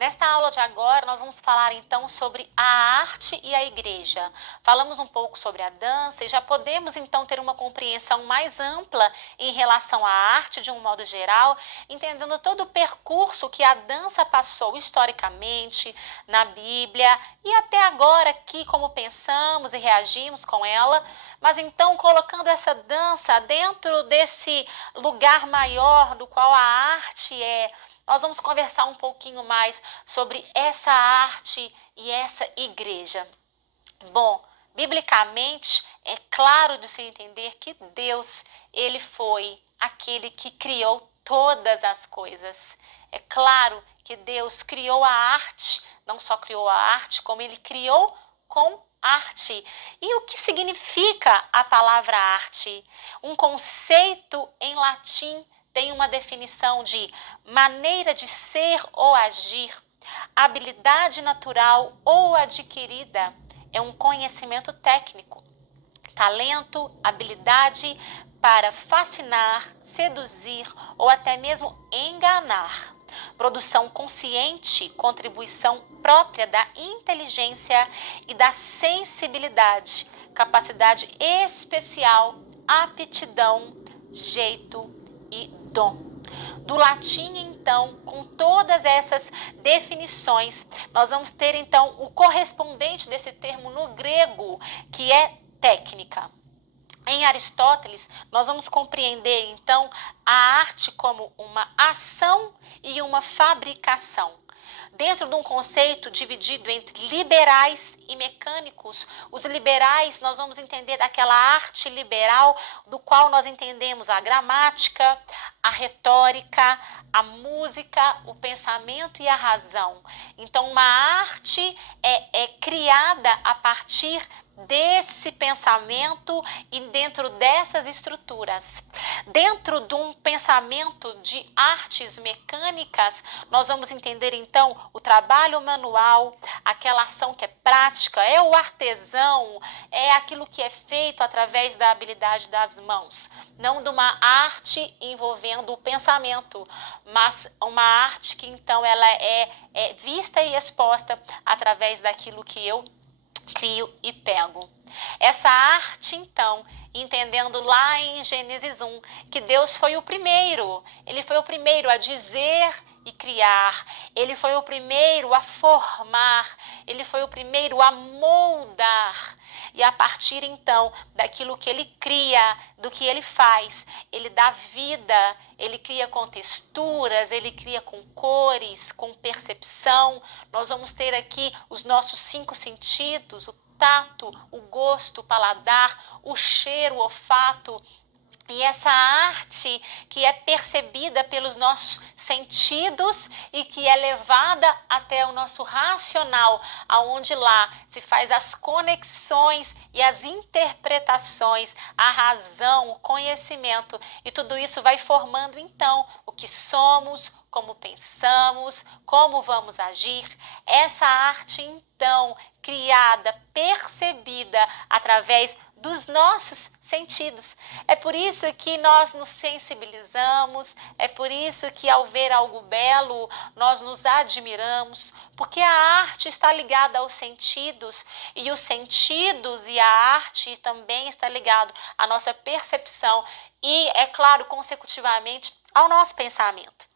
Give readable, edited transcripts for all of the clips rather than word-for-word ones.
Nesta aula de agora, nós vamos falar então sobre a arte e a igreja. Falamos um pouco sobre a dança e já podemos então ter uma compreensão mais ampla em relação à arte de um modo geral, entendendo todo o percurso que a dança passou historicamente na Bíblia e até agora aqui como pensamos e reagimos com ela, mas então colocando essa dança dentro desse lugar maior do qual a arte é. Nós vamos conversar um pouquinho mais sobre essa arte e essa igreja. Bom, biblicamente é claro de se entender que Deus, ele foi aquele que criou todas as coisas. É claro que Deus criou a arte, não só criou a arte, como ele criou com arte. E o que significa a palavra arte? Um conceito em latim tem uma definição de maneira de ser ou agir, habilidade natural ou adquirida, é um conhecimento técnico, talento, habilidade para fascinar, seduzir ou até mesmo enganar. Produção consciente, contribuição própria da inteligência e da sensibilidade, capacidade especial, aptidão, jeito e dom. Do latim, então, com todas essas definições, nós vamos ter então o correspondente desse termo no grego, que é técnica. Em Aristóteles, nós vamos compreender então a arte como uma ação e uma fabricação. Dentro de um conceito dividido entre liberais e mecânicos, os liberais nós vamos entender aquela arte liberal do qual nós entendemos a gramática, a retórica, a música, o pensamento e a razão. Então, uma arte é criada a partir desse pensamento e dentro dessas estruturas. Dentro de um pensamento de artes mecânicas, nós vamos entender então o trabalho manual, aquela ação que é prática, é o artesão, é aquilo que é feito através da habilidade das mãos. Não de uma arte envolvendo o pensamento, mas uma arte que então ela é vista e exposta através daquilo que eu crio e pego. Essa arte, então, entendendo lá em Gênesis 1, que Deus foi o primeiro, ele foi o primeiro a dizer e criar, ele foi o primeiro a formar, ele foi o primeiro a moldar. E a partir então daquilo que ele cria, do que ele faz, ele dá vida, ele cria com texturas, ele cria com cores, com percepção. Nós vamos ter aqui os nossos 5 sentidos, o tato, o gosto, o paladar, o cheiro, o olfato. E essa arte que é percebida pelos nossos sentidos e que é levada até o nosso racional, aonde lá se faz as conexões e as interpretações, a razão, o conhecimento, e tudo isso vai formando então o que somos, como pensamos, como vamos agir. Essa arte então criada, percebida através dos nossos sentidos. É por isso que nós nos sensibilizamos, é por isso que ao ver algo belo, nós nos admiramos, porque a arte está ligada aos sentidos, e os sentidos e a arte também está ligado à nossa percepção e, é claro, consecutivamente ao nosso pensamento.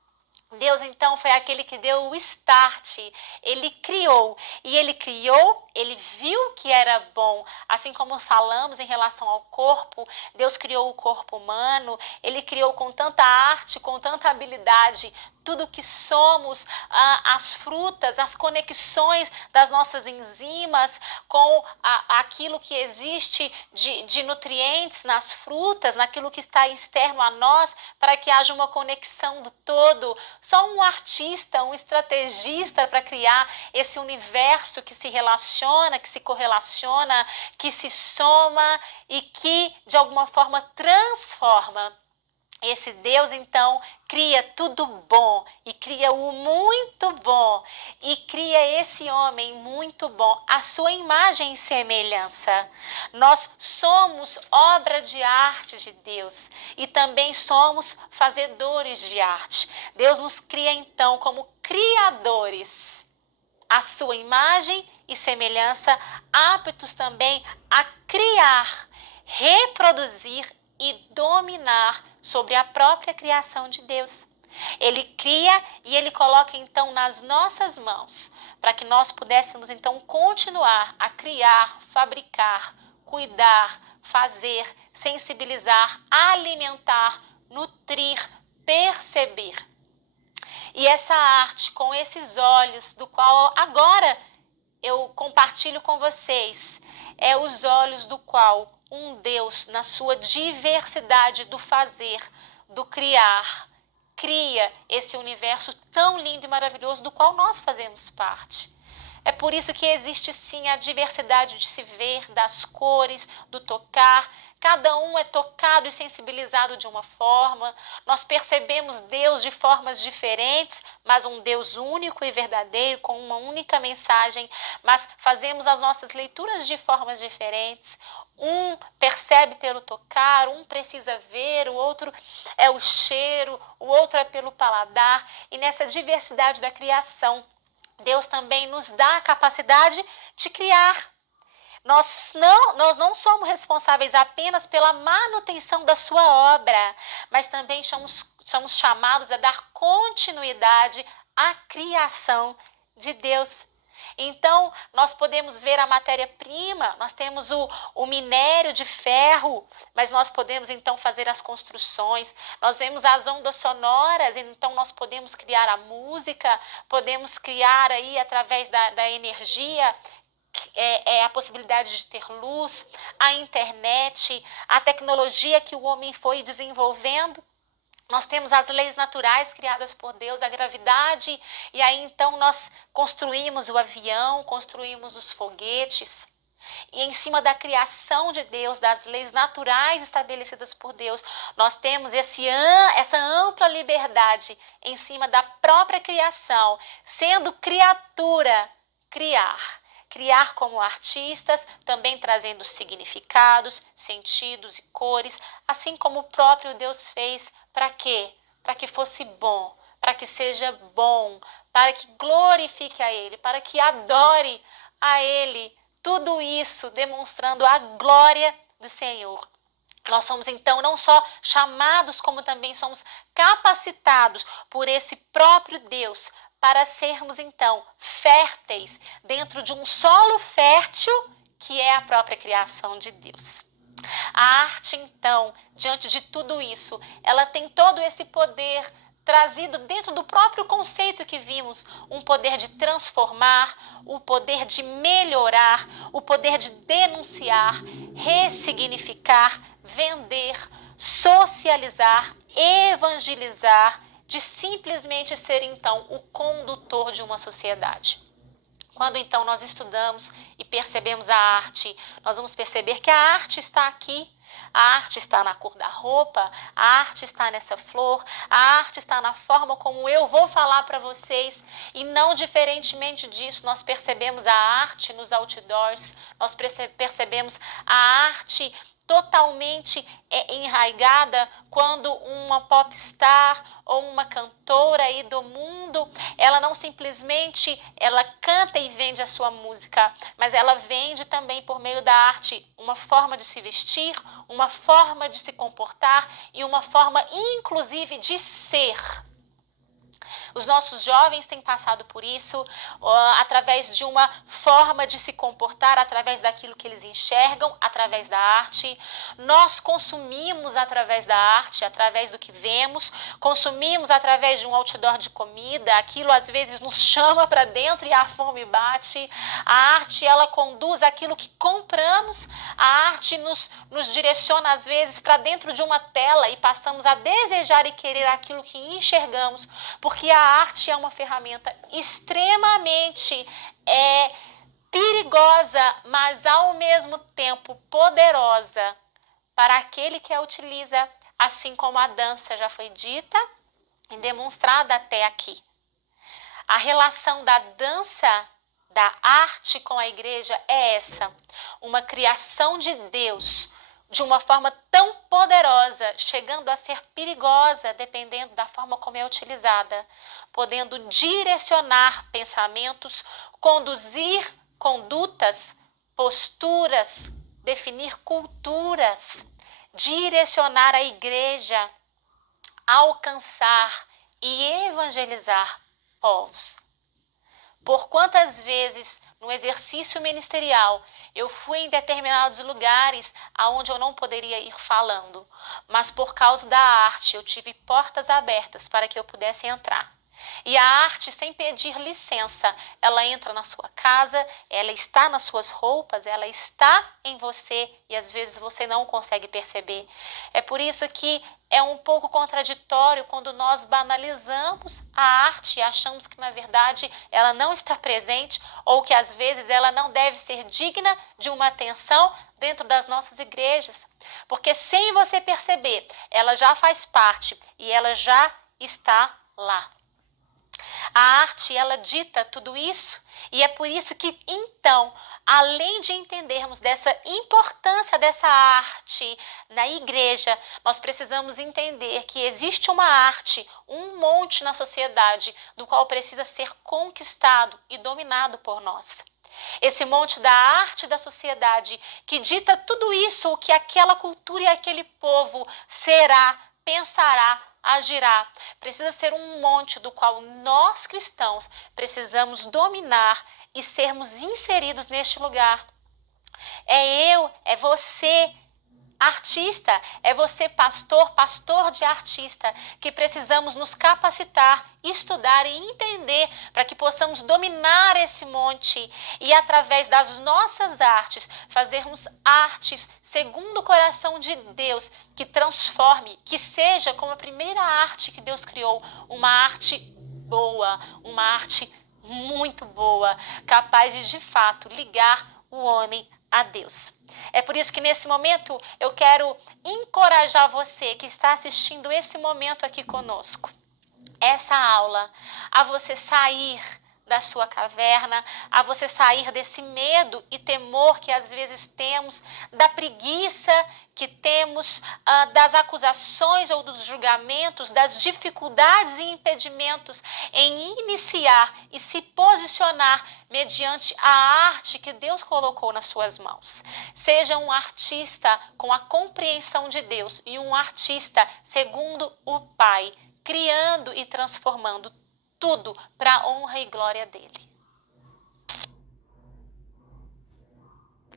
Deus então foi aquele que deu o start, ele criou, e ele criou, ele viu que era bom, assim como falamos em relação ao corpo, Deus criou o corpo humano, ele criou com tanta arte, com tanta habilidade, tudo que somos, as frutas, as conexões das nossas enzimas com aquilo que existe de nutrientes nas frutas, naquilo que está externo a nós, para que haja uma conexão do todo. Só um artista, um estrategista para criar esse universo que se relaciona, que se correlaciona, que se soma e que de alguma forma transforma. Esse Deus, então, cria tudo bom e cria o muito bom e cria esse homem muito bom, a sua imagem e semelhança. Nós somos obra de arte de Deus e também somos fazedores de arte. Deus nos cria, então, como criadores. à sua imagem e semelhança, aptos também a criar, reproduzir e dominar sobre a própria criação de Deus. Ele cria e ele coloca então nas nossas mãos, para que nós pudéssemos então continuar a criar, fabricar, cuidar, fazer, sensibilizar, alimentar, nutrir, perceber. E essa arte com esses olhos, do qual agora eu compartilho com vocês, é os olhos do qual um Deus, na sua diversidade do fazer, do criar, cria esse universo tão lindo e maravilhoso do qual nós fazemos parte. É por isso que existe sim a diversidade de se ver, das cores, do tocar. Cada um é tocado e sensibilizado de uma forma. Nós percebemos Deus de formas diferentes, mas um Deus único e verdadeiro, com uma única mensagem. Mas fazemos as nossas leituras de formas diferentes. Um percebe pelo tocar, um precisa ver, o outro é o cheiro, o outro é pelo paladar. E nessa diversidade da criação, Deus também nos dá a capacidade de criar. Nós não somos responsáveis apenas pela manutenção da sua obra, mas também somos chamados a dar continuidade à criação de Deus. Então, nós podemos ver a matéria-prima, nós temos o minério de ferro, mas nós podemos então fazer as construções, nós vemos as ondas sonoras, então nós podemos criar a música, podemos criar aí através da energia, a possibilidade de ter luz, a internet, a tecnologia que o homem foi desenvolvendo. Nós temos as leis naturais criadas por Deus, a gravidade, e aí então nós construímos o avião, construímos os foguetes. E em cima da criação de Deus, das leis naturais estabelecidas por Deus, nós temos essa ampla liberdade em cima da própria criação, sendo criatura, criar. Criar como artistas, também trazendo significados, sentidos e cores, assim como o próprio Deus fez. Para quê? Para que fosse bom, para que seja bom, para que glorifique a Ele, para que adore a Ele. Tudo isso demonstrando a glória do Senhor. Nós somos então não só chamados, como também somos capacitados por esse próprio Deus para sermos então férteis dentro de um solo fértil que é a própria criação de Deus. A arte então, diante de tudo isso, ela tem todo esse poder trazido dentro do próprio conceito que vimos, um poder de transformar, o poder de melhorar, o poder de denunciar, ressignificar, vender, socializar, evangelizar, de simplesmente ser então o condutor de uma sociedade. Quando então nós estudamos e percebemos a arte, nós vamos perceber que a arte está aqui. A arte está na cor da roupa, a arte está nessa flor, a arte está na forma como eu vou falar para vocês. E não diferentemente disso, nós percebemos a arte nos outdoors, nós percebemos a arte totalmente enraigada quando uma popstar ou uma cantora aí do mundo, ela não simplesmente ela canta e vende a sua música, mas ela vende também por meio da arte uma forma de se vestir, uma forma de se comportar e uma forma inclusive de ser. Os nossos jovens têm passado por isso através de uma forma de se comportar, através daquilo que eles enxergam, através da arte. Nós consumimos através da arte, através do que vemos, consumimos através de um outdoor de comida, aquilo às vezes nos chama para dentro e a fome bate. A arte, ela conduz aquilo que compramos, a arte nos direciona às vezes para dentro de uma tela e passamos a desejar e querer aquilo que enxergamos, porque a arte é uma ferramenta extremamente perigosa, mas ao mesmo tempo poderosa para aquele que a utiliza, assim como a dança já foi dita e demonstrada até aqui. A relação da dança, da arte com a igreja é essa, uma criação de Deus, de uma forma tão poderosa, chegando a ser perigosa, dependendo da forma como é utilizada, podendo direcionar pensamentos, conduzir condutas, posturas, definir culturas, direcionar a igreja, alcançar e evangelizar povos. Por quantas vezes no exercício ministerial eu fui em determinados lugares aonde eu não poderia ir falando, mas por causa da arte eu tive portas abertas para que eu pudesse entrar. E a arte, sem pedir licença, ela entra na sua casa, ela está nas suas roupas, ela está em você e às vezes você não consegue perceber. É por isso que é um pouco contraditório quando nós banalizamos a arte e achamos que, na verdade, ela não está presente ou que, às vezes, ela não deve ser digna de uma atenção dentro das nossas igrejas. Porque, sem você perceber, ela já faz parte e ela já está lá. A arte, ela dita tudo isso e é por isso que, então, além de entendermos dessa importância dessa arte na igreja, nós precisamos entender que existe uma arte, um monte na sociedade, do qual precisa ser conquistado e dominado por nós. Esse monte da arte da sociedade que dita tudo isso, o que aquela cultura e aquele povo será, pensará, agirá. Precisa ser um monte do qual nós cristãos precisamos dominar e sermos inseridos neste lugar. É eu, é você, artista, é você, pastor, pastor de artista, que precisamos nos capacitar, estudar e entender para que possamos dominar esse monte e, através das nossas artes, fazermos artes segundo o coração de Deus, que transforme, que seja como a primeira arte que Deus criou, uma arte boa, uma arte muito boa, capaz de fato ligar o homem a Deus. É por isso que nesse momento eu quero encorajar você que está assistindo esse momento aqui conosco, essa aula, a você sair da sua caverna, a você sair desse medo e temor que às vezes temos, da preguiça que temos, das acusações ou dos julgamentos, das dificuldades e impedimentos em iniciar e se posicionar mediante a arte que Deus colocou nas suas mãos. Seja um artista com a compreensão de Deus e um artista segundo o Pai, criando e transformando tudo para a honra e glória dele.